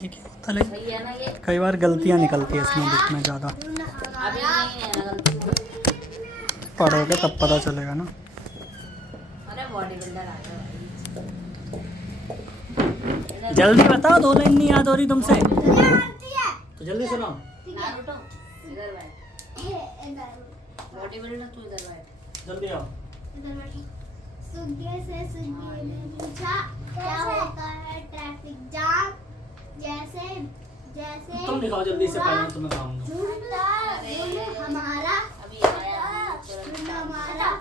ठीक है होता लेकिन कई बार गलतियाँ निकलती है इसमें बुक में ज़्यादा। पढ़ोगे तब पता चलेगा ना। जल्दी बताओ, 2 लाइन नहीं याद हो रही तुमसे तो जल्दी सुनाओ। जल्दी आओ। सुग्गे से सुग्गे ने पूछा क्या होता है ट्रैफिक जाम। जैसे जैसे तुम दिखाओ जल्दी से, पहले तुम्हें काम दो। झुंड हमारा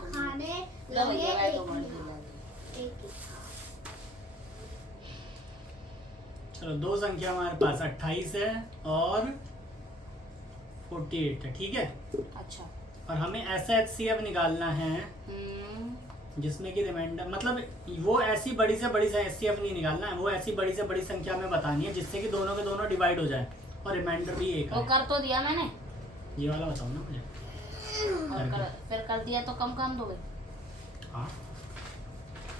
खाने लगे एक चलो 2 संख्या हमारे पास 28 है और 48 है, ठीक है। अच्छा। और हमें ऐसा HCF निकालना है जिसमें कि रिमाइंडर, मतलब वो ऐसी बड़ी से बड़ी HCF नहीं निकालना है, वो ऐसी बड़ी से बड़ी संख्या में बतानी है जिससे कि दोनों के दोनों डिवाइड हो जाए और रिमाइंडर भी एक वो कर तो दिया मैंने। ये वाला बताओ ना मुझे। फिर कर दिया तो कम काम दोगे। हाँ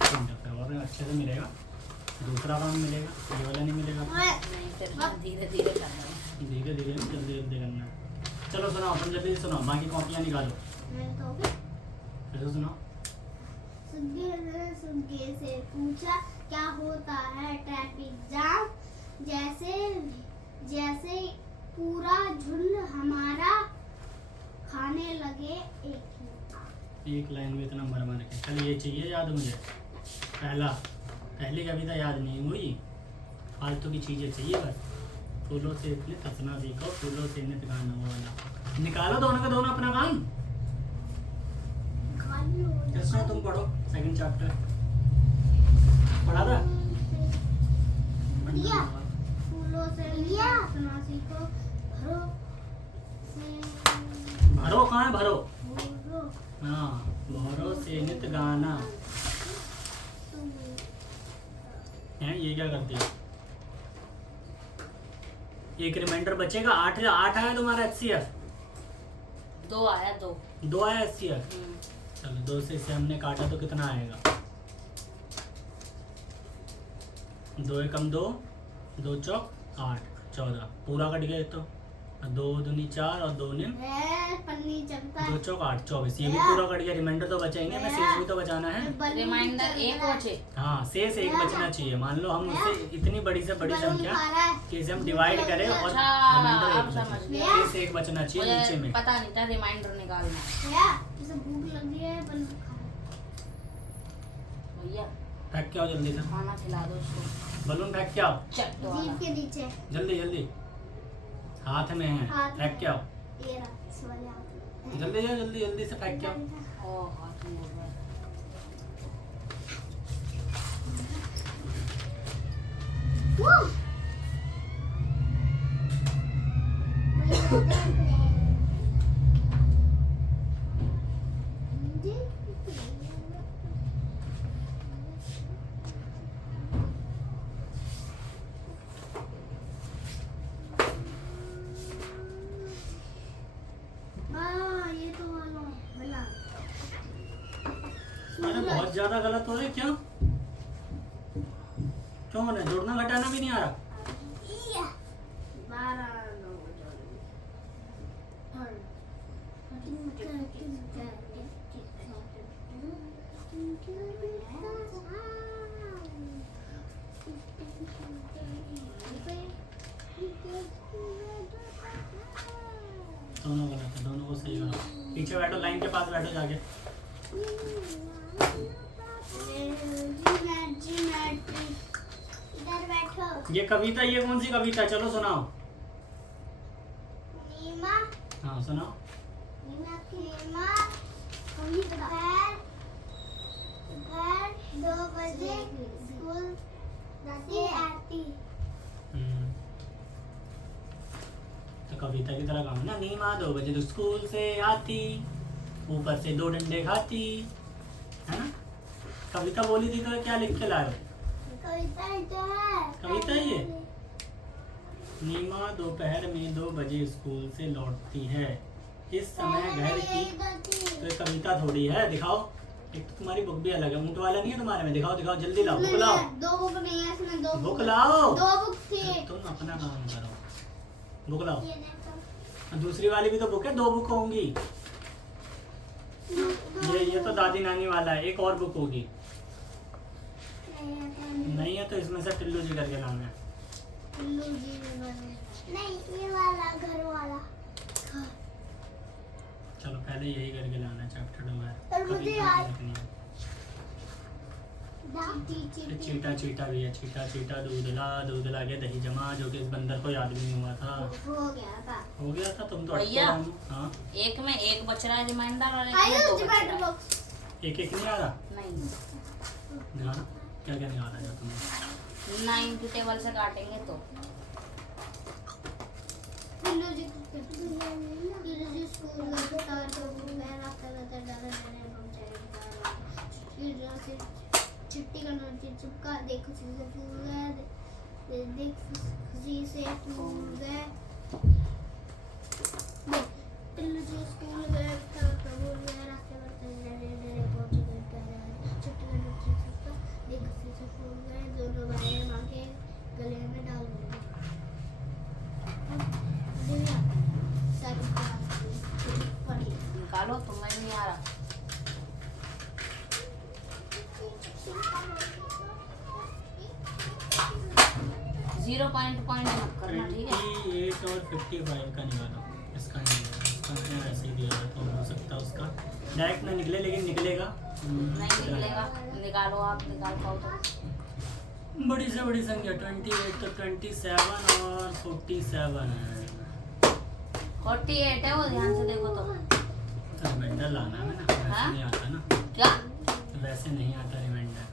फिर और अच्छे से मिलेगा, दूसरा काम मिलेगा, ये वाला नहीं मिलेगा। नहीं फिर धीरे धीरे करना है। धीरे धीरे जल्दी जल्दी करना है। चलो सुनाओ, तुम जल्दी सुनाओ, बाकी कॉपियाँ निकालो। फिर से सुनाओ। सुग्गे ने सुग्गे से पूछा क्या होता है ट्रैफिक जाम। जैसे जैसे पूरा झुंड हमारा खाने लगे एक लाइन में इतना भर भर के। चल ये चाहिए याद मुझे, पहली कविता याद नहीं हुई, फालतू की चीज़ें चाहिए बस। फूलों से इतने हंसना सीखो, फूलों से नित गाना वो वाला। निकालो दोनों का दोनों अपना काम। कृष्णा तुम पढ़ो, 2nd चैप्टर पढ़ा था। लिया फूलों से लिया हंसना सीखो। भरो कहाँ है भरो? भरो हाँ भरो से नित गाना है। ये क्या करती है? एक रिमाइंडर बचेगा। 8 आया तुम्हारा HCF। 2 आया 2 आया HCF। चलो 2 से इसे हमने काटा तो कितना आएगा? 2 एकम 2, 2 चौक 8, 14 पूरा कट गया। तो 2 दूनी 4 और 2 निम पन्नी चलता 2 चौक 8, 24। ये भी पूरा कट गया। रिमाइंडर तो बचा ही नहीं, हमें शेष भी तो बचाना है। रिमाइंडर एक बचे। हाँ शेष एक बचना चाहिए। मान लो हम उससे इतनी बड़ी से बड़ी संख्या कि इसे हम डिवाइड करें और रिमाइंडर एक समझ बचे। गया। शेष एक बचना चाहिए नीचे में। पता नहीं था रिमाइंडर निकालना है। भूख लगी है भैया फेंक के आओ जल्दी से, खाना खिला दो उसको। बलून फेंक के आओ चट दो जीभ के नीचे जल्दी जल्दी। हाथ में है, फेंक के आओ ये रहा इस वाले हाथ में। जल्दी जाओ, जल्दी जल्दी से फेंक के आओ। ओ हाथ में हो गया। ये तो वाला बना अरे बहुत ज्यादा गलत हो रहे क्यों? क्यों मैंने जोड़ना घटाना भी नहीं आ रहा? 12 दोनों गलत है, दोनों को सही करो। पीछे बैठो, लाइन के पास बैठो जाके। इधर बैठो। ये कविता, ये कौन सी कविता? चलो सुनाओ। नीमा हाँ सुनाओ। नीमा दोपहर 2 बजे स्कूल से आती। तो कविता की तरह काम ना। नीमा 2 बजे तो स्कूल से आती, ऊपर से 2 डंडे खाती, है ना? कविता बोली थी तो क्या लिख के लाए हो? कविता ही तो है। कविता ही है। नीमा दोपहर में 2 बजे स्कूल से लौटती है, इस समय घर की। तो ये कविता थोड़ी है, दिखाओ। एक तो तुम्हारी बुक भी अलग है, ऊँट वाला नहीं है तुम्हारे में। दिखाओ दिखाओ जल्दी लाओ, बुक लाओ। 2 बुक नहीं है इसमें, 2 बुक लाओ। 2 बुक थी। तुम अपना काम करो, बुक लाओ। ये देखो। दूसरी वाली भी तो बुक है, 2 बुक होंगी। ये तो दादी नानी वाला है, एक और बुक होगी। नहीं है तो इसमें से टिल्लू जी करके लाना है। टिल्लू जी नहीं, ये वाला घर वाला। चलो पहले यही करके लाना है चैप्टर नंबर। पर मुझे यार चीटा चीटा भी है, चीटा चीटा दूध ला के दही जमा, जो कि इस बंदर को याद भी नहीं हुआ था। हो गया था। तुम तो भैया। हाँ एक में एक बच रहा है रिमाइंडर और एक आइए में 2 बच ज्योमेट्री रहा है। बॉक्स। एक नहीं आ रहा। नहीं, ध्यान क्या क्या नहीं आ रहा तुम्हें? 9 की टेबल से काटेंगे तो टिल्लू जी स्कूल में तार को मैं रास्ता में डाला मैंने पहुंचाया। छुट्टी का नोट चुपका देखो से फूल गए, देख खुशी से फूल गए। टिल्लू जी स्कूल गए, तार को भूल गए, रास्ते में पहुंचे गए। छुट्टी का नोट चुपका देख खुशी से फूल गए, दोनों भाई मां के गले में डाल दिए। निकालो, तुम्हें नहीं आ रहा। 0 पॉइंट मत करना, ठीक है? 28 और 55 का निकालो। इसका नहीं निकालो, इसका मैंने ऐसे ही दिया है तो हो सकता है उसका डायरेक्ट ना निकले, लेकिन निकलेगा। नहीं निकलेगा, निकालो, आप निकाल पाओ तो। बड़ी से बड़ी संख्या 28 तो 27 और 47 है। 48 है वो, ध्यान से देखो तो। रिमाइंडर लाना है ना, वैसे हाँ? नहीं आता ना, क्या? वैसे नहीं आता रिमाइंडर।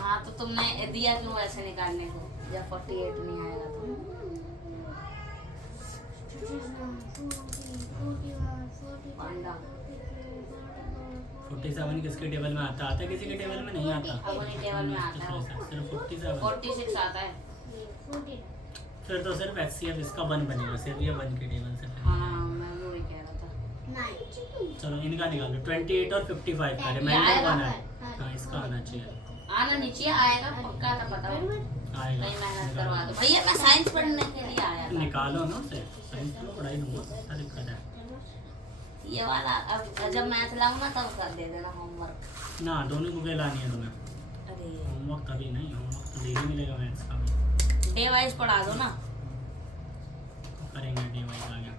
हाँ तो तुमने दिया क्यों वैसे निकालने को, जब 48 नहीं आएगा तो? पांडा 47 किसके टेबल में आता? आता है किसी के टेबल में नहीं आता। अपने टेबल में आता है। सिर्फ 47। 46 आता है। फिर तो सिर्फ HCF इसका 1 बनेगा, सिर्फ ये 1 के टेबल से। हाँ मैं वही कह रहा था। चलो इनका निकालो, 28 और 55 का रिमाइंडर 1 है। हाँ इसका आना चाहिए। आना नीचे आएगा पक्का, था पता हो। आएगा। नहीं मेहनत करवा दो भैया, मैं साइंस पढ़ने के लिए आया था। निकालो ना उसे, साइंस तो पढ़ाई दूंगा, क्या दिक्कत है? ये वाला अब जब मैथ लाऊंगा तब कर दे देना होमवर्क। ना दोनों बुकें लानी है तुम्हें। अरे होमवर्क अभी नहीं, होमवर्क तो डेली मिलेगा मैथ्स का भी। डे वाइज पढ़ा दो ना। करेंगे डे वाइज आगे,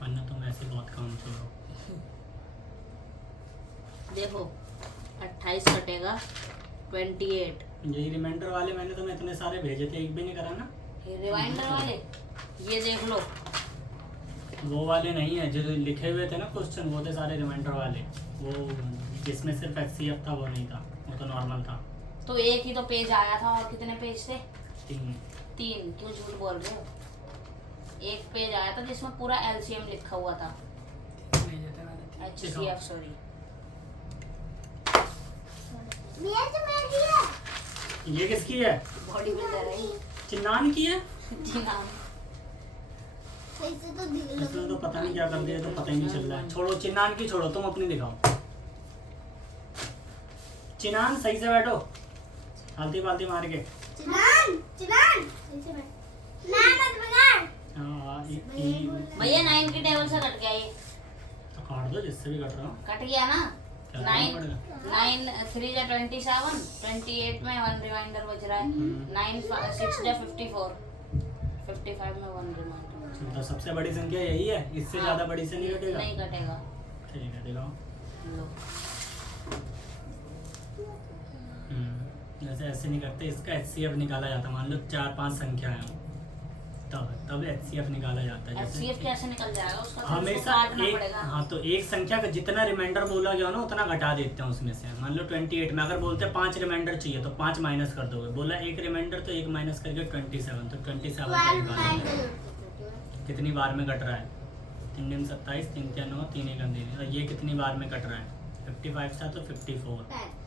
वरना तुम ऐसे बहुत काम छोड़ो। देखो 28 कटेगा 28। यही रिमाइंडर वाले मैंने तुम्हें इतने सारे भेजे थे, एक भी नहीं करा ना। ये रिमाइंडर वाले ये देख लो। वो वाले नहीं है जो लिखे हुए थे ना क्वेश्चन, वो थे सारे रिमाइंडर वाले। वो जिसमें सिर्फ HCF था वो नहीं था, वो तो नॉर्मल था। तो एक ही तो पेज आया था, और कितने पेज थे? 3। क्यों झूठ बोल रहे हो? एक पेज आया था जिसमें पूरा LCM लिखा हुआ था। HCF sorry. ये किसकी है? बॉडी बिल्डर है। चिन्नान की है। जी नाम इसमें तो पता नहीं क्या कर दिया, तो पता ही नहीं चल रहा है। छोड़ो चिन्नान की, छोड़ो, तुम अपनी दिखाओ। चिन्नान सही से बैठो, आलती पालती मार के। भैया 9 की टेबल से कट गया ये। तो काट दो, जिससे भी कट रहा हूँ। कट गया ना। क्या 9 करना पड़ेगा? 9 3 जा 27, 28 में 1 रिमाइंडर बच रहा है। 9 6 जा 54, 55 में 1 रिमाइंडर। तो सबसे बड़ी संख्या यही है, इससे ज्यादा बड़ी से नहीं कटेगा। नहीं कटेगा। ठीक है दिखाओ। लो जैसे ऐसे नहीं करते, इसका HCF निकाला जाता है। मान लो 4-5 संख्या है, तब HCF निकाला जाता है। HCF कैसे निकल जाएगा उसका? तो हमेशा काटना एक, पड़ेगा। हाँ तो एक संख्या का जितना रिमाइंडर बोला गया ना उतना घटा देते हैं उसमें से। मान लो 28 में अगर बोलते हैं 5 रिमाइंडर चाहिए तो 5 माइनस कर दोगे। बोला 1 रिमाइंडर तो 1 माइनस करके 27, तो 27 का निकालोगे। कितनी बार में कट रहा है? 3 दिन 27, 3 क्या 9, 3 1 दिन। और ये कितनी बार में कट रहा है? 55 था तो 54।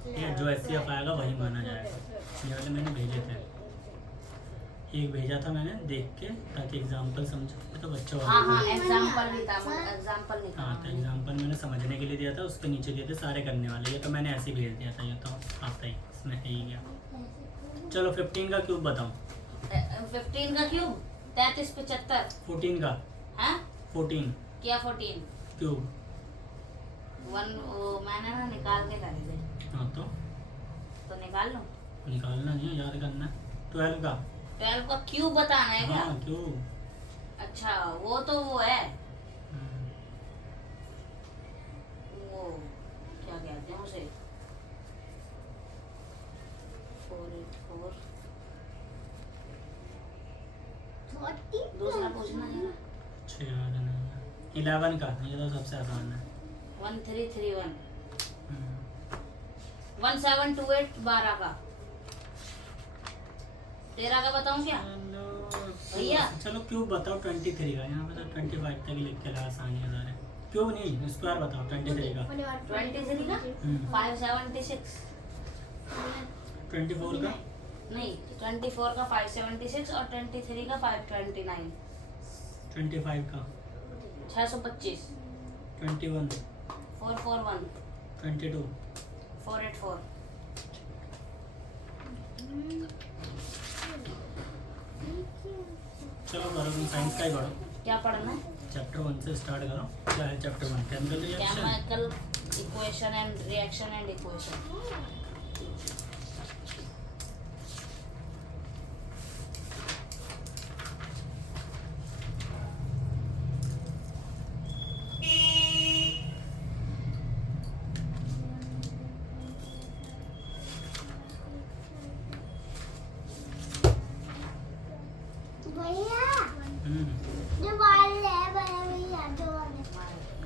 ठीक है, जो HCF आएगा वही माना जाएगा। ये वाले मैंने भेजे थे। एक भेजा था मैंने देख के, ताकि एग्जाम्पल समझो तो बच्चों हाँ वाला। हाँ एग्जाम्पल भी था, एग्जाम्पल नहीं हाँ, तो था। एग्जाम्पल मैंने समझने के लिए दिया था, उसके नीचे दिए थे सारे करने वाले। ये तो मैंने ऐसे ही भेज दिया था, ये तो आता ही इसमें है ही गया। चलो 15 का क्यूब बताओ। 15 का क्यूब 33 75। 14 का हैं 14 क्या 14? क्यूब। वन वो मैंने ना निकाल के खरीदे, हाँ तो निकाल लो। निकालना नहीं है, याद करना है। 12 का 12 का क्यूब बताना है क्या? हाँ क्यूब। अच्छा वो तो वो है, वो क्या कहते हैं उसे, 484। दूसरा पूछना जरा। अच्छा याद नहीं है। 11 का, ये तो सबसे आसान है। 1331। हम्म, 1728 12 का। 13 का बताऊं क्या? भैया। चलो क्यूब बताओ 23 का। यहाँ पे तो 25 तक ही लिख के लगा, आसानी है सारे। क्यूब नहीं, स्क्वायर बताओ 23 का। 23 का 576। 24 का नहीं 24 का 576 और 23 का 529। 25 का 625। 21 441 22 484। चलो करो, तुम साइंस का ही पढ़ो। क्या पढ़ना है? चैप्टर 1 से स्टार्ट करो। क्या है chapter 1? Chemical reaction. Chemical equation and reaction and equation.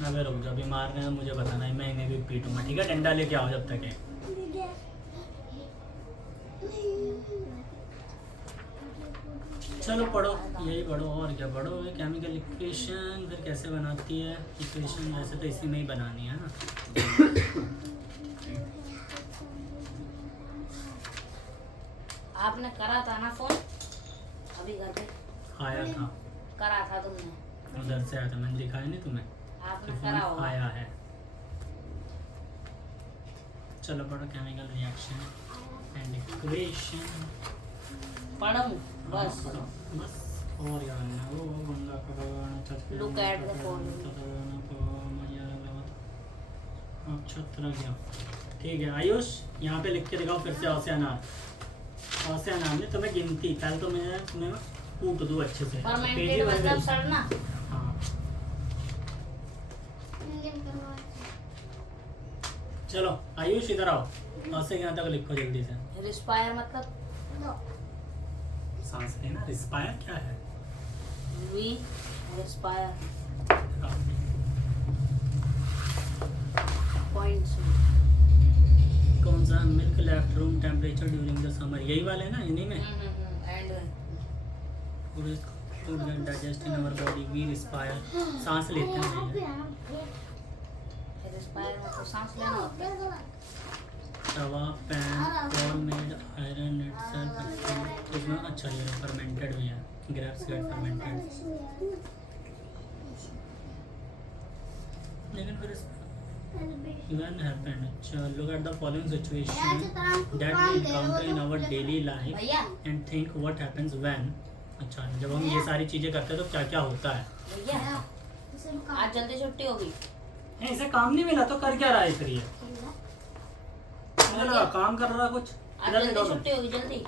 अबे रुक जाओ, अभी मारने में मुझे बताना है, मैं इन्हें भी पीटूंगा। ठीक है, डंडा लेके आओ जब तक है। चलो पढ़ो, यही पढ़ो और क्या पढ़ो। केमिकल इक्वेशन फिर कैसे बनाती है इक्वेशन, वैसे तो इसी में ही बनानी है ना। आपने करा था ना फोन अभी घर पे? आया था, करा था तुमने? उधर से आया था, मैंने दिखाया नहीं तुम्हें आपने कि करा फोन होगा। आया है। चलो पढ़ो केमिकल रिएक्शन एंड इक्वेशन। पढ़ूं बस? पढ़ो बस, और यार ना वो गंगा का Look at the phone. छत्र गया। ठीक है आयुष, यहाँ पे लिख के दिखाओ फिर से। औसे अनार, औसे अनार में तुम्हें गिनती, पहले तो मैं तुम्हें कूट दूँ अच्छे से। पेज ही फर्मेंटेड बन मतलब गई। सड़ना। हाँ चलो आयुष इधर आओ, औसे यहाँ तक लिखो जल्दी से। रिस्पायर मतलब सांस लेना। रिस्पायर क्या है? We respire points. कौन सा? Milk left room temperature during the summer, यही वाला है ना इन्हीं में। And food get digest in our body, we respire, सांस लेते हैं भैया। रिस्पायर मतलब सांस लेना होता है। तवा, पैन, कॉल मेड आयरन इटसेल्फ। इसमें अच्छा ये फर्मेंटेड भी है, ग्रेप्स गेट फर्मेंटेड। लेकिन फिर when happened, look at the following situation that we encounter in our daily life भैया and think what happens when। अच्छा, जब हम ये सारी चीजें करते हैं तो क्या क्या होता है। भैया आज जल्दी छुट्टी होगी। इसे काम नहीं मिला तो कर क्या रहा है फिर ये? मुझे लगा काम कर रहा कुछ। आज इधर जल्दी देखो तुम। छुट्टी होगी जल्दी।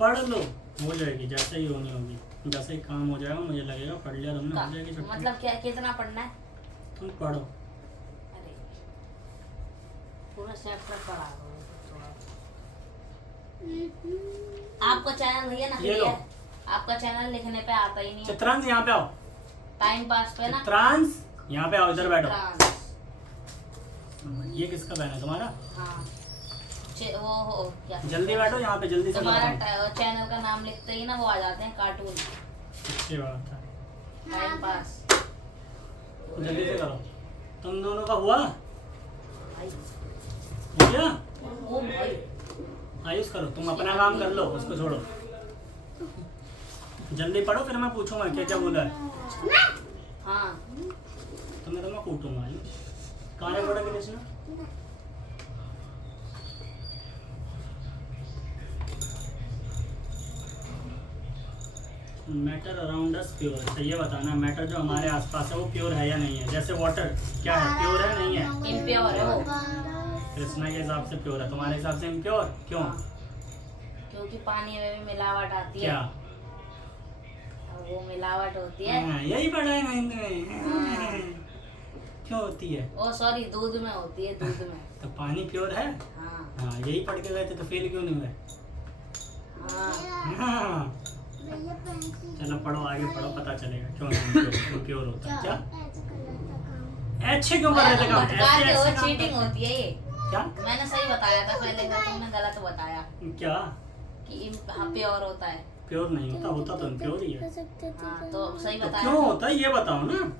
पढ़ लो, हो जाएगी जैसे ही होनी होगी। जैसे ही काम हो जाएगा मुझे लगेगा पढ़ लिया तुमने, हो जाएगी छुट्टी। मतलब क्या कितना पढ़ना है? तुम पढ़ो। अरे पूरा चैप्टर पढ़ा दो थोड़ा। आपका चैनल भैया ना ये लो। है, आपका चैनल लिखने पे आता ही नहीं है। चित्रांश यहाँ पे आओ। टाइम पास पे ना। चित्रांश यहाँ पे आओ, इधर बैठो। ट्रांस। ये किसका बहन है तुम्हारा? हाँ वो हो क्या जल्दी बैठो यहाँ पे, जल्दी से तुम्हारा बताओ। चैनल का नाम लिखते ही ना वो आ जाते हैं कार्टून। अच्छी बात है, टाइम पास। जल्दी से करो। तुम दोनों का हुआ? भाई हो गया? ओ भाई आयुष करो, तुम अपना काम कर लो, उसको छोड़ो। जल्दी पढ़ो फिर मैं पूछूंगा क्या क्या बोला है। हाँ तो मैं कूटूंगा। कहाँ है बड़ा Krishna? Matter around us pure. अच्छा ये बताना मैटर जो हमारे आसपास है वो प्योर है या नहीं है। जैसे वाटर क्या है, प्योर है नहीं है? इम्प्योर है वो। कृष्णा के हिसाब से प्योर है, तुम्हारे हिसाब से इम्प्योर क्यों? क्योंकि पानी में भी मिलावट आती है। क्या? और वो मिलावट होती है। हाँ, यही पढ़ा है नाइन्थ में। क्यों होती है? ओ सॉरी, दूध में होती है, दूध में। तो पानी प्योर है। हाँ हाँ यही पढ़ के गए थे तो फेल क्यों नहीं हुए? हाँ। हाँ। चलो पढ़ो आगे पढ़ो, पता चलेगा क्यों प्योर होता है। क्या अच्छे क्यों कर रहे थे काम? भटकाते हो, ऐसे काम चीटिंग करते- होती है ये। क्या मैंने सही बताया था पहले का, तुमने गलत बताया क्या? कि हाँ प्योर होता है। प्योर नहीं होता, होता तो प्योर ही है। हाँ तो सही तो बताया। क्यों होता है ये बताओ ना।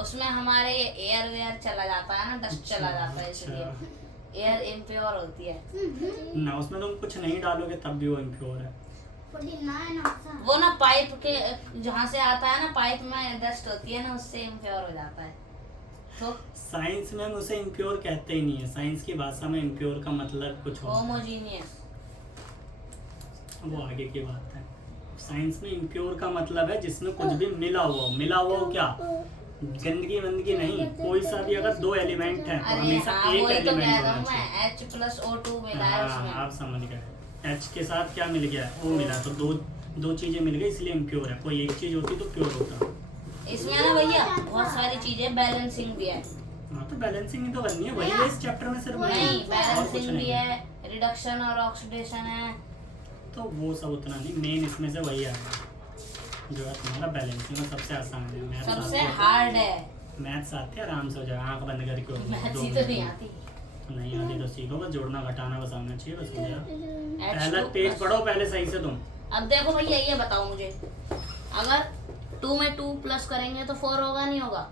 उसमें हमारे एयर वेयर चला जाता है ना, डस्ट चला जाता है, इसलिए एयर इम्प्योर होती है। ना उसमें तुम कुछ नहीं डालोगे तब भी वो इम्प्योर है। वो ना पाइप के जहाँ से आता है ना, पाइप में डस्ट होती है ना, उससे इम्प्योर हो जाता है। तो साइंस में हम उसे इम्प्योर कहते ही नहीं है। साइंस की भाषा में इम्प्योर का मतलब कुछ और है। होमोजीनियस। वो आगे की बात है। साइंस में इम्प्योर का मतलब है जिसमें कुछ भी मिला हुआ हो। मिला हुआ हो क्या? गंदगी वंदगी नहीं। कोई सा भी अगर दो एलिमेंट हैं तो अरे हमेशा हाँ, एक वही तो एलिमेंट कह रहा होना हूँ चाहिए। मैं, H+O2 मिला है हाँ उसमें। आप समझ गए। H के साथ क्या मिल गया? O मिला, तो दो चीजें मिल गई इसलिए इम्प्योर है। कोई एक चीज होती तो प्योर होता। इसमें ना भैया बहुत सारी चीजें, बैलेंसिंग भी है। हाँ तो बैलेंसिंग ही तो करनी है, वही है इस चैप्टर में सिर्फ। नहीं, और कुछ बैलेंसिंग भी नहीं है, रिडक्शन और ऑक्सीडेशन है। तो वो सब उतना नहीं, मेन इसमें से वही आएगा जो है तुम्हारा बैलेंसिंग में सबसे आसान है। मैथ्स सबसे आती है हार्ड है। मैथ्स आती है, आराम से हो जाएगा। आंख बंद करके हो मैथ्स दो ही तो मिनट नहीं में। आती। नहीं आती तो सीखो, बस जोड़ना घटाना बस आना चाहिए, बस हो जाएगा। पहला H2 पेज plus। पढ़ो पहले सही से तुम। अब देखो भैया ये बताओ मुझे, अगर 2 में 2 प्लस करेंगे तो 4 होगा नहीं होगा?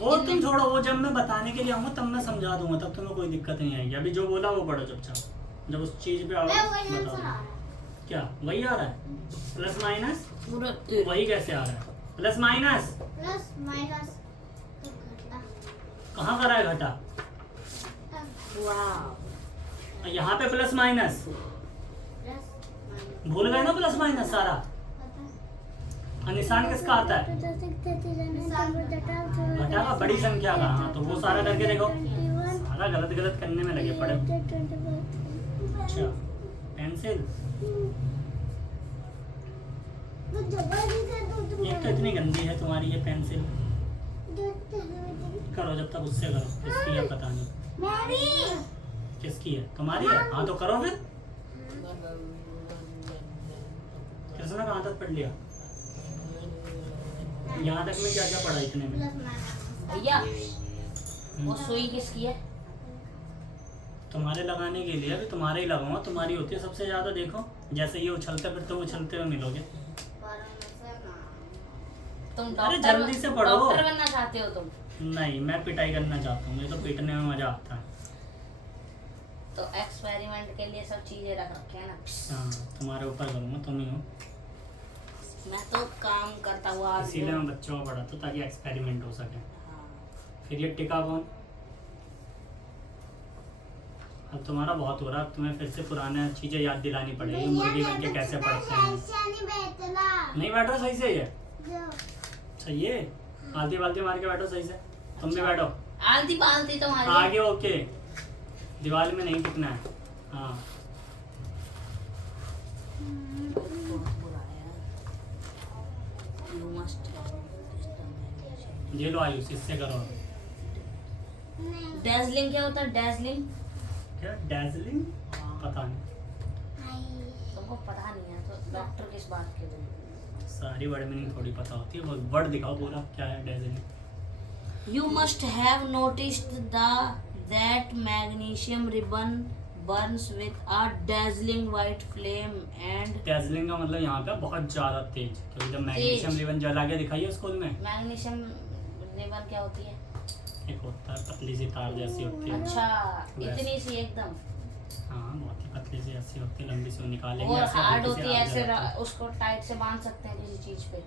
वो तुम छोड़ो, वो जब मैं बताने के लिए आऊंगा तब मैं समझा दूंगा, तब तुम्हें कोई दिक्कत नहीं आएगी। अभी जो बोला वो पढ़ो चुपचाप। जब उस चीज पे आओ बताओ। क्या वही आ रहा है? प्लस माइनस पूरा वही कैसे आ रहा है? प्लस माइनस प्लस माइनस कहाँ कर रहा है घटा? वाह। यहाँ पे प्लस माइनस भूल गए ना? प्लस माइनस सारा। और निशान किसका आता है? घटा का, बड़ी संख्या का। हाँ तो वो सारा करके देखो। सारा गलत करने में लगे पड़े। अच्छा पेंसिल, एक तो इतनी गंदी है तुम्हारी ये पेंसिल। करो जब तक उससे करो। किसकी है पता नहीं, किसकी है? तुम्हारी है? हाँ तो करो फिर। कृष्णा कहाँ तक पढ़ लिया? यहाँ तक में क्या क्या पढ़ा इतने में? भैया वो सुई किसकी है? तुम्हारे लगाने के लिए अभी तुम्हारे ही लगाऊंगा। तुम्हारी होती है सबसे ज्यादा। देखो जैसे ये उछलते फिर तुम उछलते हुए मिलोगे। तुम अरे डॉक्टर जल्दी से पढ़ो। डॉक्टर बनना चाहते हो तुम? नहीं मैं पिटाई करना चाहता हूँ, मुझे तो पीटने में मजा आता है। तो एक्सपेरिमेंट के लिए सब चीजें रख रखे हैं ना। हाँ तुम्हारे ऊपर करूँगा, तुम ही हो। मैं तो काम करता हुआ आदमी इसीलिए हूँ। मैं बच्चों को पढ़ाता हूँ ताकि एक्सपेरिमेंट हो सके। हाँ। फिर ये टिका कौन? अब तुम्हारा बहुत हो रहा है, अब तुम्हें फिर से पुराने चीजें याद दिलानी पड़ेगी। मुर्गी बन के कैसे पढ़ते हैं? नहीं बैठ रहा सही से? ये सही है। आलती बाल्टी मार के बैठो सही से। तुम भी बैठो आलती पालती तुम्हारी। आगे। ओके दीवार में नहीं टिकना है। हाँ ये लो आयुष, इससे करो। डैजलिंग क्या होता है? डैजलिंग क्या डैजलिंग? पता नहीं। तुमको पता नहीं है तो डॉक्टर किस बात के तुम? सारी वर्ड मीनिंग थोड़ी पता होती है, वर्ड दिखाओ पूरा क्या है dazzling. You must have noticed that magnesium ribbon burns with a dazzling white flame and dazzling का मतलब यहाँ पे बहुत ज्यादा तेज। क्योंकि जब मैग्नीशियम रिबन जला के दिखाइए स्कूल में, मैग्नीशियम रिबन क्या होती है? एक होता है पतली सी तार जैसी होती है। अच्छा वैसे। इतनी सी एकदम। हाँ बहुत ही पतली सी ऐसी होती है, लंबी सी वो निकालेंगे और ऐसे हार्ड हल्की सी होती है आग ऐसे लगा के। उसको टाइट से बांध सकते हैं किसी चीज पे।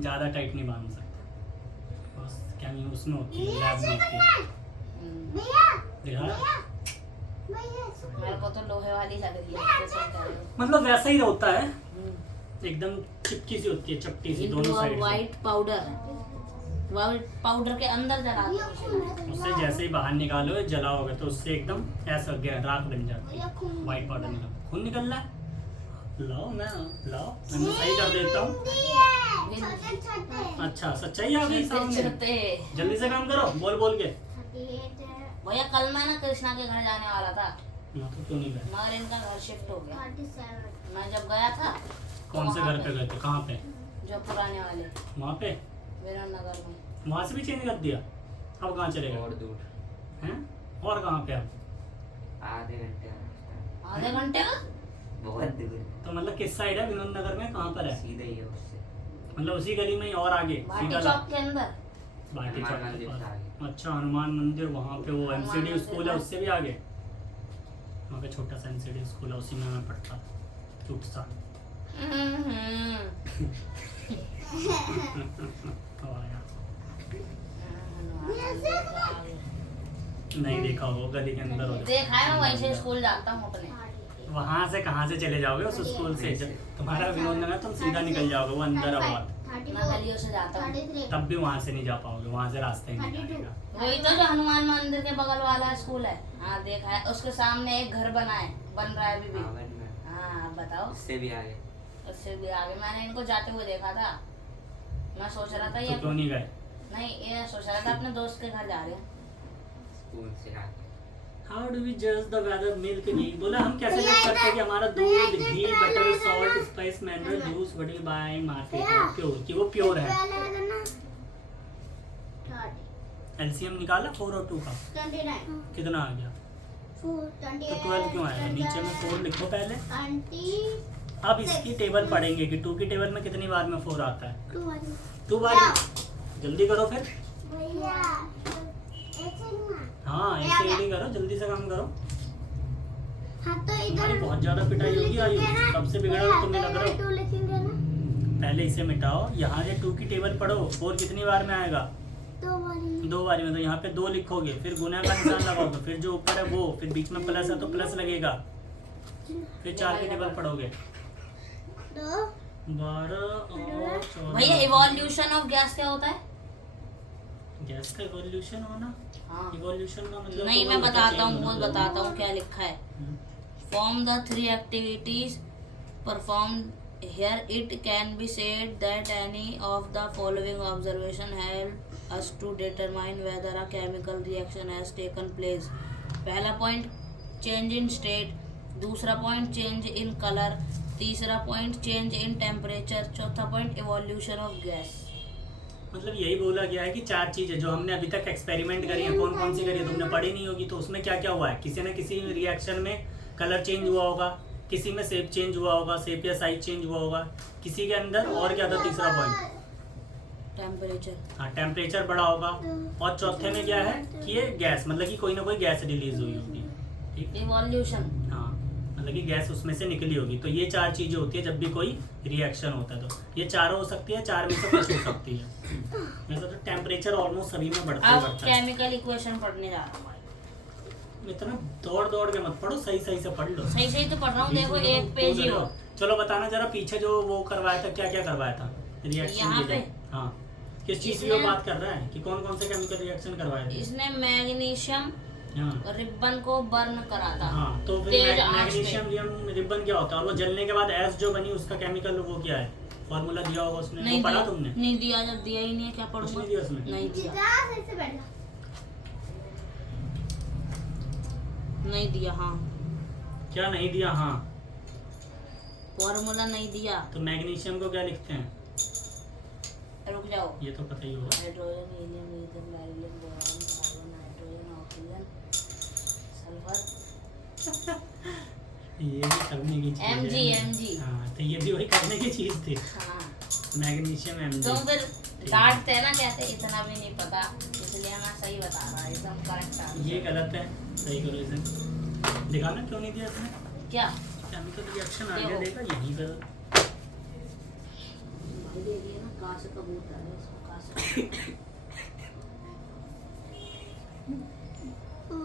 ज़्यादा टाइट नहीं बांध सकते, बस क्या नहीं उसमें होती है, लैब में होती है। भैया देखा भैया मेरे को तो लोहे वाली लग रही है जैसे कह रहे हो। मतलब वैसा ही होता है, एकदम चिपकी सी होती है, चपटी सी दोनों साइड से। वाइट पाउडर के अंदर जलाते हैं उसे। उससे जैसे ही बाहर निकालो जलाओगे तो उससे एकदम ऐसा राख बन जाती है। व्हाइट पाउडर निकल खून निकल रहा है, लाओ मैं सही कर देता हूँ। छोटे छोटे अच्छा सच्चाई आ गई सामने, छोटे जल्दी से काम करो बोल बोल के। भैया कल मैं ना कृष्णा के घर जाने वाला था मैं तो क्यों नहीं गए? मगर इनका घर शिफ्ट हो गया। 37 मैं जब गया था कौन से घर पे गए थे, कहाँ पे? जो पुराने वाले वहाँ पे, वीरन नगर में। वहाँ से भी चेंज कर दिया, अब कहाँ चले गए और दूर हैं? और कहाँ पे अब? आधे घंटे का रास्ता है। आधे घंटे का बहुत दूर है। तो मतलब किस साइड है विनोद नगर में, कहाँ पर है? सीधा ही है उससे। मतलब उसी गली में ही और आगे भाटी सीधा चौक के अंदर। भाटी हनुमान चौक के मंदिर पास। से आगे। अच्छा हनुमान मंदिर वहाँ पे, वो हनुमान एमसीडी मंदिर स्कूल है है। उससे भी आगे, वहाँ पे छोटा सा एमसीडी स्कूल है, उसी में मैं पढ़ता क्यूट सा। वाह यार, नहीं देखा हो गली के अंदर हो देखा है, मैं वहीं से स्कूल जाता हूँ अपने। वहाँ से कहाँ से चले जाओगे उस स्कूल से? जब तुम्हारा विनोद नगर तुम सीधा निकल जाओगे, वो अंदर है बहुत, मैं गलियों से जाता हूँ। 33 तब भी वहाँ से नहीं जा पाओगे, वहाँ से रास्ता ही नहीं 32 निकलेगा। वही तो जो हनुमान मंदिर के बगल वाला स्कूल है। हाँ देखा है, उसके सामने एक घर बना है, बन रहा है अभी हाँ, भी। बन में। हाँ अब बताओ। उससे भी आगे। उससे भी आगे मैंने इनको जाते हुए देखा था। मैं सोच रहा था तो ये क्यों नहीं गए? नहीं, ये सोच रहा था अपने दोस्त के घर जा रहे हैं। स्कूल से आगे। हाउ डू वी जज द वेदर मिल्क घी? बोला हम कैसे जज करते हैं कि हमारा दूध घी butter salt spice mineral juice what we buy market pure, कि वो प्योर है? एलसीएम निकाला 4 और 2 का 29 कितना आ गया? 4 तो 12 क्यों आया? नीचे में 4 लिखो पहले। 20 अब इसकी टेबल पढ़ेंगे कि 2 की टेबल में कितनी बार में 4 आता है। 2 बार। जल्दी करो फिर। भैया ऐसे नहीं। हाँ ऐसे ही नहीं करो, जल्दी से काम करो। हाँ तो तुम्हारी इधर बहुत ज्यादा पिटाई होगी आयु, सबसे बिगड़ा हुआ तुम्हें लग रहा हो। 2 लिखेंगे ना, पहले इसे मिटाओ, यहाँ से 2 की टेबल पढ़ो। 4 कितनी बार में आएगा? 2 बारी में 2 बारी में, तो यहाँ पे 2 लिखोगे, फिर गुना का निशान लगाओगे, फिर जो ऊपर है वो, फिर बीच में प्लस है तो प्लस लगेगा, फिर 4 की टेबल पढ़ोगे। 2 12 और 14। भैया इवोल्यूशन ऑफ गैस क्या होता है? गैस का इवोल्यूशन होना, हाँ इवोल्यूशन का मतलब नहीं, तो मैं वो बताता change हूँ, वो होना। बताता हूँ क्या लिखा है। हम्म। Form the 3 activities performed here. It can be said that any of the following observation help us to determine whether a chemical reaction has taken place. पहला पॉइंट चेंज इन स्टेट, दूसरा पॉइंट चेंज इन कलर, तीसरा point change in temperature, चौथा point evolution of gas. मतलब यही बोला गया है कि 4 चीजें जो हमने अभी तक एक्सपेरिमेंट करी है, कौन कौन सी करी है तुमने पढ़ी नहीं होगी, तो उसमें क्या क्या हुआ है? किसी न किसी रिएक्शन में कलर चेंज हुआ होगा, किसी में शेप चेंज हुआ होगा, शेप या साइज चेंज हुआ होगा, किसी के अंदर और क्या था तीसरा पॉइंट? टेम्परेचर। हाँ टेम्परेचर बढ़ा होगा, और चौथे में क्या है कि ये गैस, मतलब कि कोई ना कोई गैस रिलीज हुई होगी। ठीक, इवोल्यूशन। हाँ मतलब कि गैस उसमें से निकली होगी। तो ये 4 चीजें होती है जब भी कोई रिएक्शन होता है, तो ये चारों हो सकती है, 4 में से कुछ हो सकती है। वैसे तो टेम्परेचर ऑलमोस्ट सभी में बढ़ता ही अब बढ़ता है। केमिकल इक्वेशन पढ़ने जा रहा हूँ। इतना दौड़ दौड़ के मत पढ़ो, सही सही से पढ़ लो। सही सही तो पढ़ रहा हूँ, बीच देखो में तो एक तुम पेज कूद ही रहे हो। चलो बताना जरा पीछे जो वो करवाया था, क्या क्या करवाया था रिएक्शन यहाँ के लिए? पे? हाँ किस चीज की वो बात कर रहा है कि कौन कौन से केमिकल रिएक्शन करवाए थे? इसने मैग्नीशियम हाँ रिबन को बर्न करा था। हाँ, तो फिर तेज आंच पे। मैग्नीशियम रिबन क्या होता है, और वो जलने के बाद एस जो बनी उसका केमिकल वो क्या है? फॉर्मूला दिया होगा उसमें, नहीं वो पढ़ा दिया, तुमने? नहीं दिया, जब दिया ही नहीं है क्या कुछ पढ़ूंगा? नहीं दिया उसमें? नहीं दिया, ऐसे बैठना। नहीं दिया। हाँ क्या नहीं दिया? हाँ फॉर्मूला नहीं दिया। तो मैग्नीशियम को क्या लिखते हैं? रुक जाओ। ये तो पता ही होगा। Hydrogen, helium, ether, beryllium, boron, carbon, nitrogen, oxygen, sulphur. ये भी करने की चीज है। Mg। हाँ तो ये भी वही करने की चीज थी, हाँ मैग्नीशियम Mg। तो फिर डांटते हैं ना, कहते इतना भी नहीं पता, इसलिए मैं सही बता रहा, एकदम करेक्ट ये गलत है, सही करो इसे। दिखाना क्यों नहीं दिया इसने? क्या केमिकल रिएक्शन आगे देखो। देगा यहीं पे। भाई दे दिए ना, कहाँ से कबूतर है इसको, कहाँ से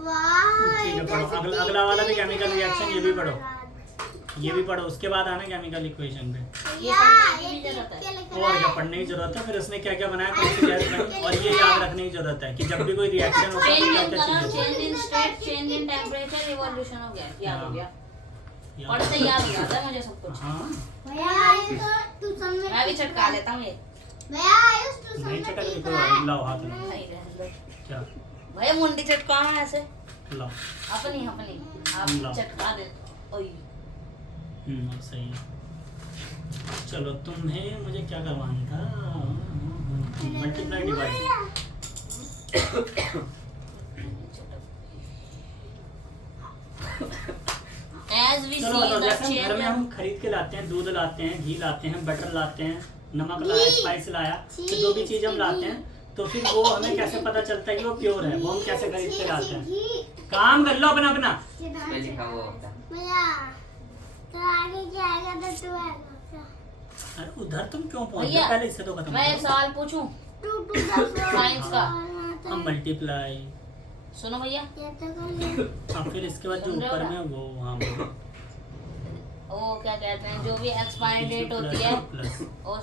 वाह ठीक है, पढ़ो। अगला वाला भी केमिकल रिएक्शन, ये भी पढ़ो। ये भी पढ़ो, उसके बाद आना केमिकल इक्वेशन पे। ये पढ़ने की भी जरूरत है। और क्या पढ़ने की जरूरत है, फिर उसने क्या क्या बनाया, कौन सी गैस बनी, और ये याद रखने की जरूरत है कि जब भी कोई रिएक्शन होता है चेंज तो क्या इन क्या कलर, चीजें। Change in state, change in temperature, evolution हो गया, याद हो गया। पढ़ते याद हो जाता है मुझे सब कुछ। हाँ भैया आयुष तो ट्यूशन में मैं भी चटका लेता हूँ ये। भैया आयुष ट्यूशन नहीं में चटक नहीं टीचर तो है। लाओ हाथ में। नहीं रहने दो। क्या भैया मुंडी चटकाना ऐसे, लाओ। अपनी अपनी आप ला। चटका दे। ओए सही है। चलो तुम्हें मुझे क्या करवाना था, मल्टीप्लाई डिवाइड। As we चलो see बताओ, the जैसे हम घर में हम change, खरीद के लाते हैं, दूध लाते हैं, घी लाते हैं, बटर लाते हैं, नमक लाया, स्पाइस लाया, तो जो भी चीज हम लाते हैं तो फिर वो हमें कैसे पता चलता है कि वो प्योर है, वो हम कैसे खरीद के लाते हैं। काम कर लो अपना अपना। उसमें लिखा हुआ होता है। भैया तो आगे क्या आएगा तो 12 अरे उधर तुम क्यों पहुंच गए, भैया, पहले इससे तो खत्म मैं एक करो। सवाल पूछूं 2 2 साइंस का। हम मल्टीप्लाई, सुनो भैया, अब फिर इसके बाद जो सुन रहे हो ऊपर ना? में वो हाँ बोलो। वो क्या कहते हैं, जो भी एक्सपायरी डेट होती है प्लस और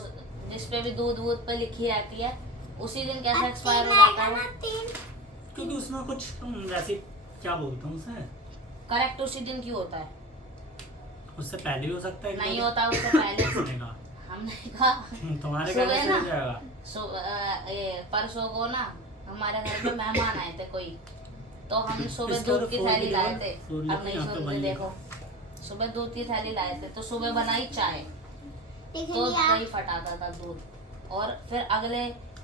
जिस पे भी दूध वूध पे लिखी रहती है, उसी दिन कैसे एक्सपायर हो जाता है वो? क्योंकि उसमें कुछ वैसे क्या बोलता हूँ उसे, करेक्ट उसी दिन क्यों होता है? उससे पहले भी हो सकता है। नहीं होता उससे पहले। हमने कहा। हमने कहा तुम्हारे सुबह कहने से ना। हो जाएगा। ये परसों को ना हमारे घर पे मेहमान आए थे कोई, तो हम सुबह इसका दूध तो की फोन थैली लिखा लाए है, थे। फोन अब लिखा नहीं है, यहाँ पे सुनते, भाई देखो सुबह दूध की थैली लाए थे तो सुबह बनाई चाय, तो दही फटाता था दूध, और फिर अगले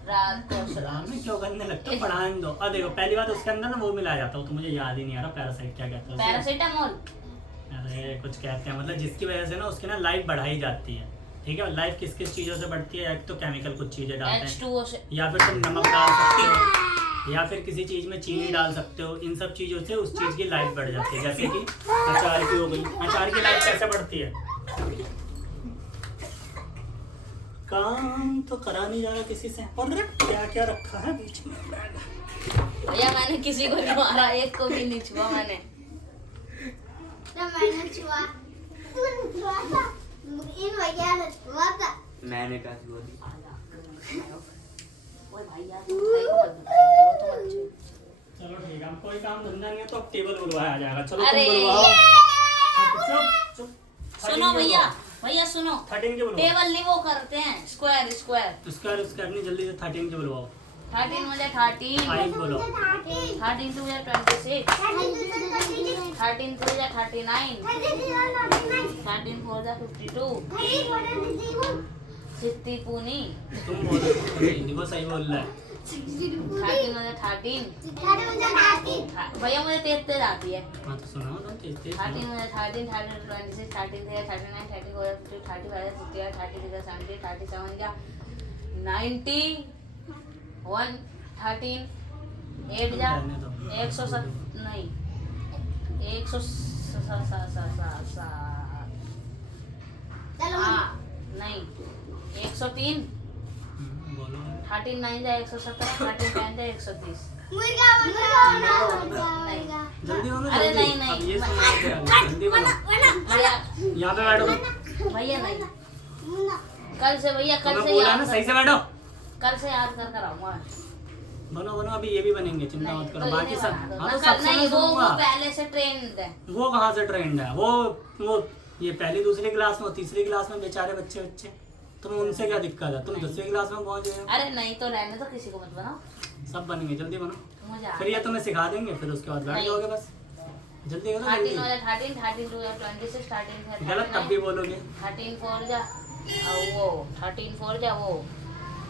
रात को राम में क्यों करने लगता है, पढ़ाने दो। और देखो पहली बात उसके अंदर ना वो मिलाया जाता है, तो मुझे याद ही नहीं आ रहा, पैरासाइट क्या कहते हैं उसे? पैरासीटामोल। अरे कुछ कहते हैं, मतलब जिसकी वजह से ना उसकी ना लाइफ बढ़ाई जाती है। ठीक है, लाइफ किस किस चीजों से बढ़ती है, एक तो केमिकल कुछ चीजें डालते हैं, H2O से। या फिर तुम नमक डाल सकते हो, या फिर किसी चीज में चीनी डाल सकते हो। इन सब चीजों से उस चीज की लाइफ बढ़ जाती है, जैसे कि अचार की हो गई। अचार की लाइफ कैसे बढ़ती है? काम तो करा नहीं जा रहा किसी से। और क्या क्या रखा है बीच में बैग? भैया मैंने किसी को नहीं मारा, एक को भी नहीं छुआ मैंने। मैंने छुआ, तूने छुआ था, इन भैया ने छुआ था। मैंने कहा कि वो दी। ओए भाई यार, तुम भाई को मत बताओ, तो अच्छे। चलो ठीक है, हम कोई काम धंधा नहीं है तो अब टेबल बुलवाया जाएगा। चलो अरे, तुम बुलवाओ। चुप चुप। सुनो भैया, भैया सुनो, 13 के बुलवाओ। टेबल नहीं वो करते हैं, स्क्वायर स्क्वायर। उसका नहीं, जल्दी से 13 के बुलवाओ। 13 मुझे 13, 5 बोलो। 13 to 26, 13 to 39, 13 4 52, 60 पूनी, तुम बोलो, हिंदी को सही बोल रहा है। 13 मुझे 13। भैया मुझे 33 आती है। हाँ तो सुनाओ तुम, तेज तेज 13 मुझे 13, 13 to 26, 13 39, 30 50, 35 60, 36 70, 37 क्या 90, 1 13 8 जा 107 नहीं 107 हाँ नहीं 103, बोलो। 13 9 जा 117, 13 10 जा 130। जल्दी बोलो। अरे जल्दी। नहीं, नहीं। अब ये सुना के आगे, जल्दी बोलो। भैया यहाँ पे बैठो। भैया नहीं, कल से भैया कल तुम्हें से बोला याद ना, कर- सही से बैठो। कल से याद कर कर आऊंगा। बनो बनो, अभी ये भी बनेंगे, चिंता मत करो। बाकी सब हाँ तो नहीं सबसे नहीं, मैं वो सुनूंगा। पहले से ट्रेंड है। वो कहाँ से ट्रेंड है? वो ये पहली दूसरी क्लास में, तीसरी क्लास में बेचारे बच्चे तुम उनसे क्या दिक्कत है? तुम 10वीं क्लास में पहुंच गए हो। अरे नहीं तो रहने तो किसी को मत बनाओ, सब बनेंगे, जल्दी बनो। मुझे फिर ये तुम्हें सिखा देंगे, फिर उसके बाद बैठ नहीं। जाओगे बस। जल्दी करो 13 जल्दी। हो जा 13, 13 to 26, 13 गलत तब भी बोलोगे। 13 4 जा वो 13 4 जा वो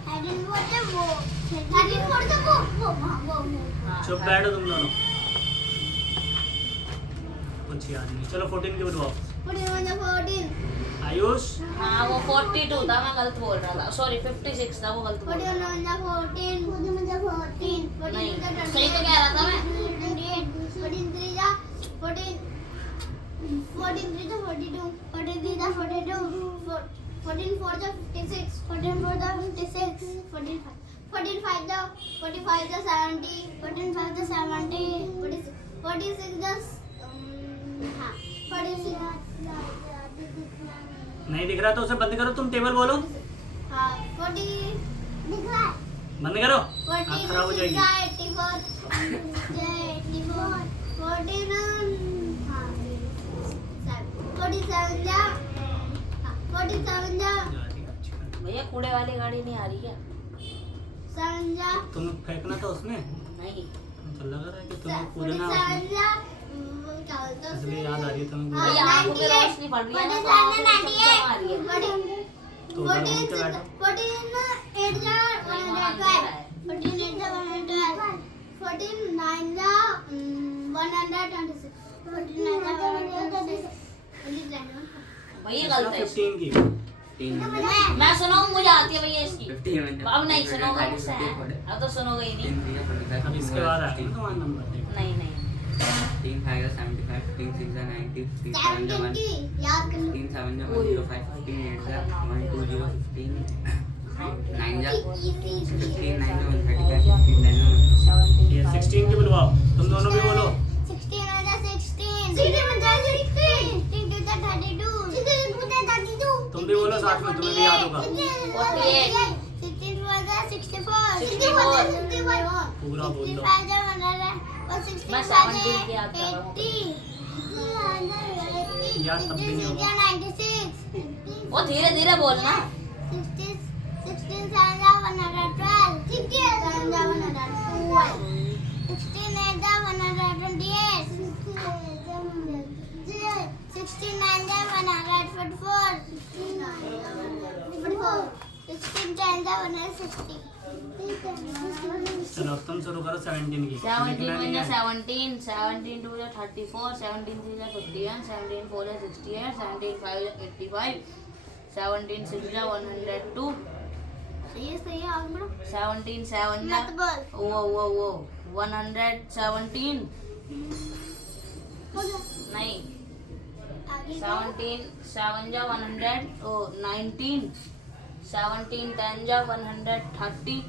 हाँ, चुप बैठो तुम दोनों, कुछ याद नहीं। चलो 14 के बुलवाओ। आयुष हाँ वो 42 था, मैं गलत बोल रहा था, सॉरी 56 था, वो गलत बोल रहा था। नहीं सही तो कह रहा था मैं। 43 to 42, 43 to 42, 14 4 to 56, 14 4 to 56, 14 5 to 45 to 70, 14 5 to 70, 46 to 46. नहीं दिख रहा तो उसे बंद करो, तुम टेबल बोलो। हाँ 40 दिख रहा है। बंद करो, 40 आँख खराब हो जाएगी। 84, 47 भैया कूड़े वाली गाड़ी नहीं आ रही क्या? तुम्हें फेंकना था उसमें, नहीं तो लग रहा है कि तुम्हें कूदना उसमें। इसलिए याद आ रही है तुम्हें। भैया आंखों में रोशनी पड़ रही है ना, तो आंखों में चमचम आ रही है। तो उधर घूम के बैठो। 49 भैया गलत है। 15 की। 15 में मैं सुनाऊं, मुझे आती है भैया इसकी। 15 में अब नहीं सुनोगे मुझसे, अब तो सुनोगे ही नहीं। अब इसके बाद आएगा ना तुम्हारा नंबर, देखो। नहीं नहीं 15 5 75, 15 6 90, 15 7 1, याद कर लो 15 7 105, 15 8 120, 15 9 15 9 135, 15 9 ये 16 की बुलवाओ, तुम दोनों भी बोलो। 16 32 तुम भी बोलो साथ में, तुम्हें भी याद होगा। 64 पूरा बोल लो। मैं 17 की याद कर रहा हूँ। याद तब भी नहीं होगा। 96 वो धीरे धीरे बोलना। 16 112 16 112 16 128 16 144 16 160 चलो अब तुम शुरू करो 17 की। 17 लिखना नहीं 1 है। 17, 17 2 34, 17 3 51, 17 4 68, 17 5 85, 17 6 102, सही है आगे बढ़ो 17 7 मत बोल वो 117 नहीं, आगे 17 7 100 19, 17 10 130,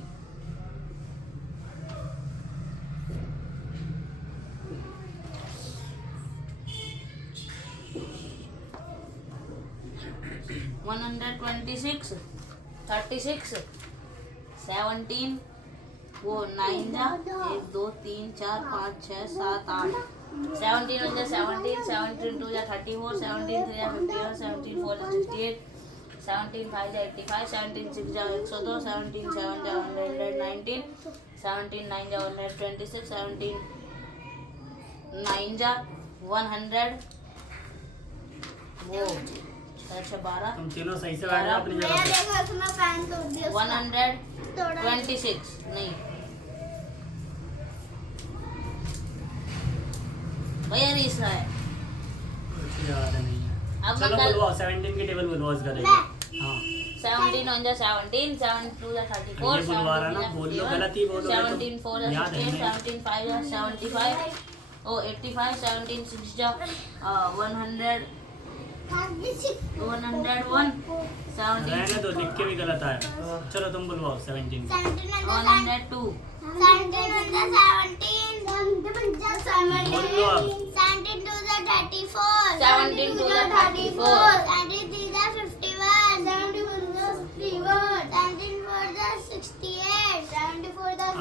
126 36, 17 वो 9 जा 1 2 3 4 5 6 7 8, 17 1 17, 17 2 34, 17 3 51, 17 4 68, 17 5 85, 17 6 102, 17 7 119, 17 9 126, 17 9 100 वो 12, तुम तीनों सही से बैठ जाओ अपनी जगह मैं पे। देखो इसमें पैन तोड़ दिया उसका। 126 नहीं भैया रीस रहा है। कुछ याद नहीं है। अब चलो मैं कल बुलवाओ 17 की टेबल बुलवाओ इसका देखो। हाँ 17 on the 17, 7 2 the 34, ये बुलवा रहा ना, बोल लो, गलत ही बोलोगे तो 17 4 the याद है 68, नहीं। 17 5 the 75, 85, 17 6 the 100, 101, 17 रहने दो, लिख के भी गलत आया। चलो तुम बुलवाओ 17 की। 102,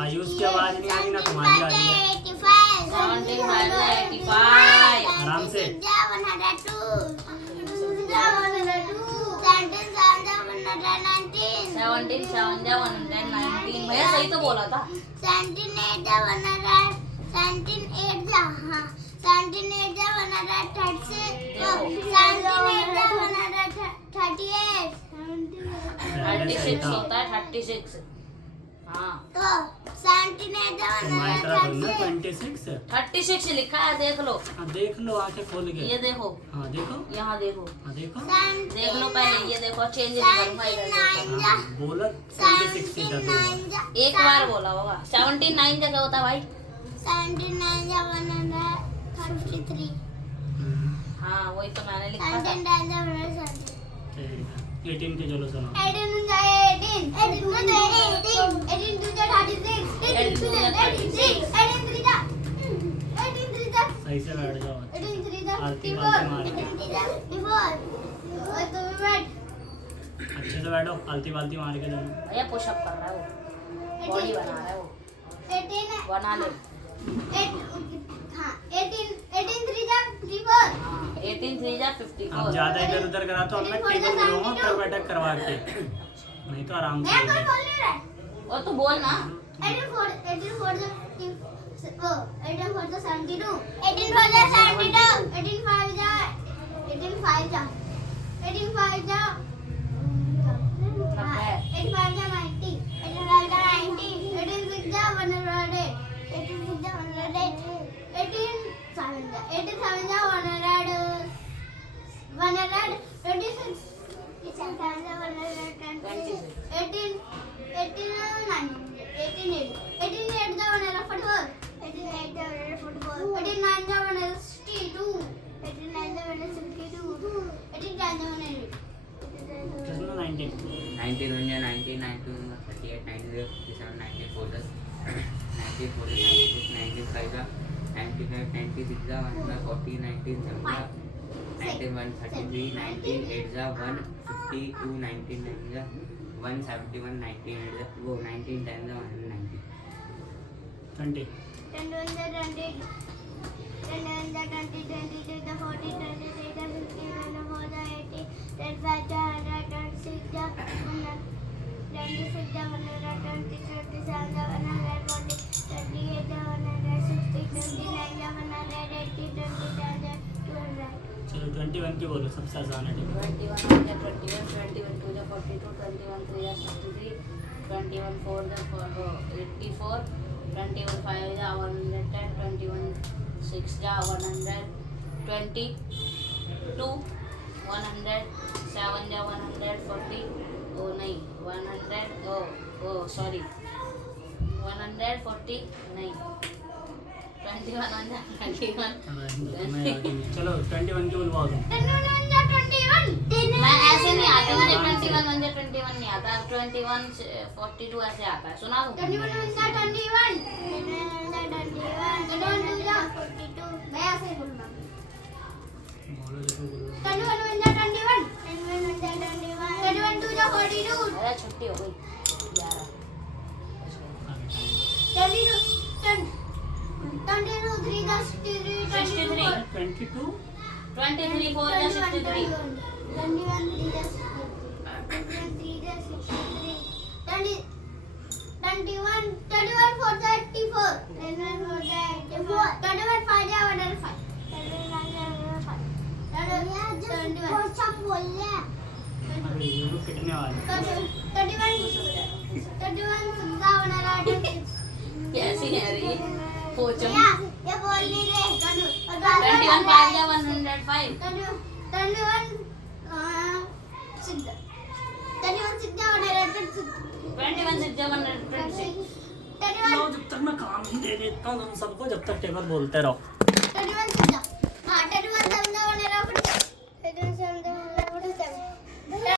आयुष की आवाज नहीं आ रही ना, तुम्हारी आ रही है। 17 5 the 85, आराम से। 17 7 the 119 भैया सही तो बोला था। 36 होता है 36 हाँ तुम्हारी तरह थोड़ी ना 26। 36 लिखा है देख लो। हाँ देख लो आंखें खोल के। ये देखो हाँ देखो, यहाँ देखो हाँ देखो। देख लो पहले ये देखो चेंज नहीं करूंगा इधर देखो। हाँ बोला 26 थी था 2 बार। एक बार बोला होगा 17 9 क्या होता है भाई हाँ वही तो मैंने लिखा था। 19 times the 170. ठीक है 18 के चलो सुनो 18 to the 18. 18 to the 18. 18 to the 36. 18 to the 36. 18 to the 18 to the सही से बैठ जाओ 18 to the आरती 54. बालती मार 18 के to the 54. और तुम बैठ. अच्छे से बैठो आलती बालती मार के दोनों भैया पुशअप कर रहा है वो, बॉडी बना रहा है वो, 18 बना ले। 18 to the 54. 18 3 जा आप 54। ज्यादा इधर उधर करा तो अब मैं टेबल पे रहूंगा फिर बैठक करवा के नहीं तो आराम से मैं कोई बोल नहीं रहा. और तू बोल ना। 18 for the 18 for the 72. 18 for the 72. 18 5 ja. 18 5 ja. 18 5 ja. 18 5 ja 90. 18 5 ja 90. 18 6 ja 100. 18 6 ja 100. 18 7 ja 100. 100. 26. 18 7 ja 120. 18 18 9. 18 8. 18 8 ja 144. 18 8 ja 144. 18 9 ja 162. 18 9 ja 162. 18 10 ja 180. कितना 19 19 1 19 19 38 90 57 94 10 94 96 95 95 96 140 19 91 33 19 8 152 19 9 171 19 वो 19 10 190 20 10 1 ja 20. 10 1 ja 20. 22 ja 40. 23 ja 50. 24 ja 80. 25 ja 100. 26 ja 100. 26 ja 100. 27 ja 140. 28 ja 160. 29 ja 180. 29 ja 200. चलो 21 की बोलो सबसे आसान है 21 1 जा 21, 21 2 जा 42, 21 3 जा 63, 21 4 जा 84, 21 5 जा 110, 21 6 जा 100, 22 100, 7 जा 140, ओ नहीं 100, ओ सॉरी 140 नहीं 21 1 जा 21। चलो 21 की बुलवाओ तुम 10 1 ja 21. मैं ऐसे नहीं आता, मुझे 21 1 जा 21 नहीं आता, 21 42 ऐसे आता है, सुना दूँ 21 1 ja 21. 21 1 ja 21. 21 2 ja 42. मैं ऐसे ही बोलूँगा. बोलो जैसे बोलो 21 1 ja 21. 21 1 ja 21. 21 2 ja 42. अरे छुट्टी हो गई 11। 22 3 ja 63. 63 22 23 4 जा 63 21 3 ja 63. 21 4 ja 84. 21 4 ja 84. 21 5 ja 105. 21 ja 105. 21 सब बोल ले. अरे ये लोग पिटने वाले 31 सुधा 106. कैसी है रही पोचो ये बोल नहीं रहे. 21 5 जा 105 21 सिद्ध 21 सिद्ध 106. 21 6 जा 126 लो जब तक मैं काम ही दे देता हूँ तुम सबको जब तक टेबल बोलते रहो 21 सिद्ध. हाँ 21 समझा 106. 21 समझा